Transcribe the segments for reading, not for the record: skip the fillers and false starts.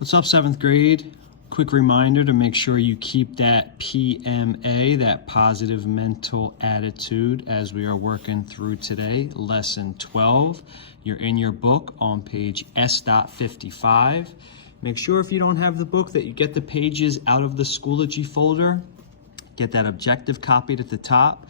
What's up, 7th grade? Quick reminder to make sure you keep that PMA, that positive mental attitude, as we are working through today, lesson 12. You're in your book on page S.55. Make sure if you don't have the book that you get the pages out of the Schoology folder. Get that objective copied at the top.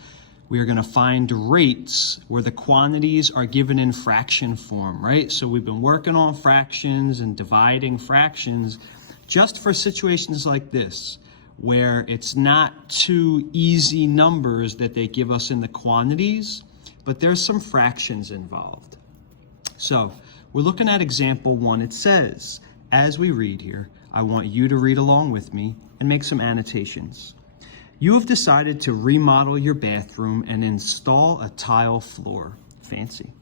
We are going to find rates where the quantities are given in fraction form, right? So we've been working on fractions and dividing fractions just for situations like this, where it's not two easy numbers that they give us in the quantities, but there's some fractions involved. So we're looking at example 1. It says, as we read here, I want you to read along with me and make some annotations. You have decided to remodel your bathroom and install a tile floor. Fancy.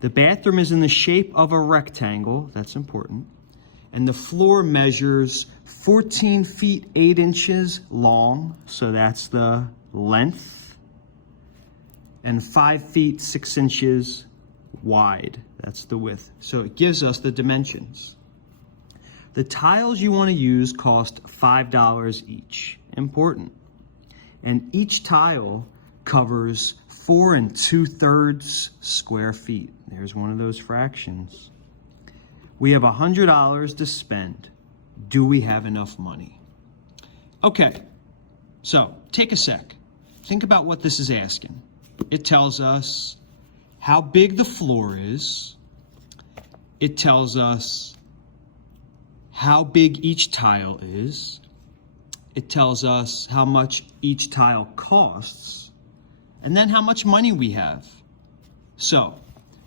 The bathroom is in the shape of a rectangle. That's important. And the floor measures 14 feet 8 inches long. So that's the length. And 5 feet 6 inches wide. That's the width. So it gives us the dimensions. The tiles you want to use cost $5 each. Important. And each tile covers 4 2/3 square feet. There's one of those fractions. We have $100 to spend. Do we have enough money? Okay, so take a sec. Think about what this is asking. It tells us how big the floor is. It tells us how big each tile is. It tells us how much each tile costs, and then how much money we have. So,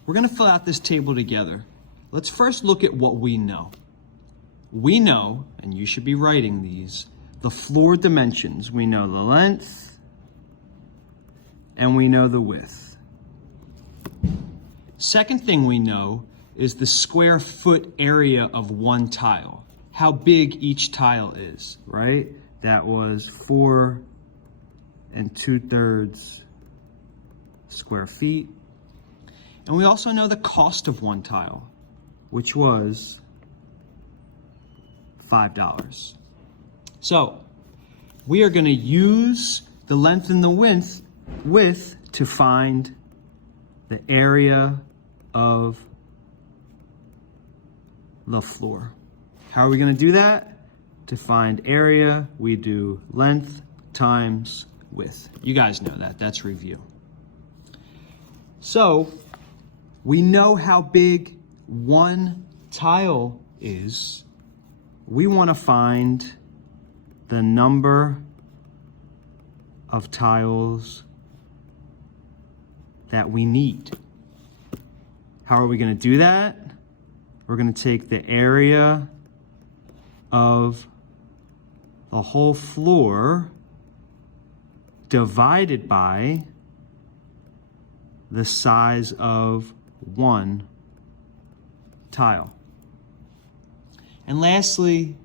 we're gonna fill out this table together. Let's first look at what we know. We know, and you should be writing these, the floor dimensions. We know the length, and we know the width. Second thing we know is the square foot area of one tile, how big each tile is, right? That was 4 2/3 square feet. And we also know the cost of one tile, which was $5. So we are going to use the length and the width to find the area of the floor. How are we going to do that? To find area, we do length times width. You guys know that. That's review. So we know how big one tile is. We want to find the number of tiles that we need. How are we going to do that? We're going to take the area of the whole floor divided by the size of one tile. And lastly,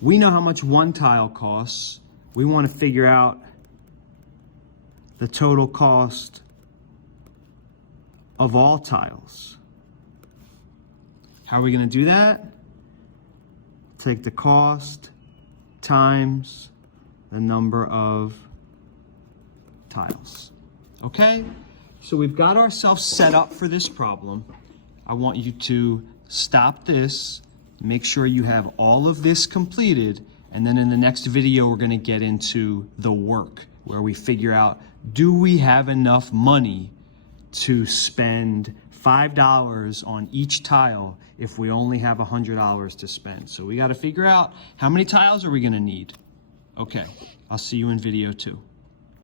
we know how much one tile costs. We want to figure out the total cost of all tiles. How are we going to do that? Take the cost times the number of tiles. Okay? So we've got ourselves set up for this problem. I want you to stop this, make sure you have all of this completed, and then in the next video we're going to get into the work, where we figure out, do we have enough money to spend $5 on each tile if we only have $100 to spend. So we got to figure out how many tiles are we going to need. Okay, I'll see you in video 2.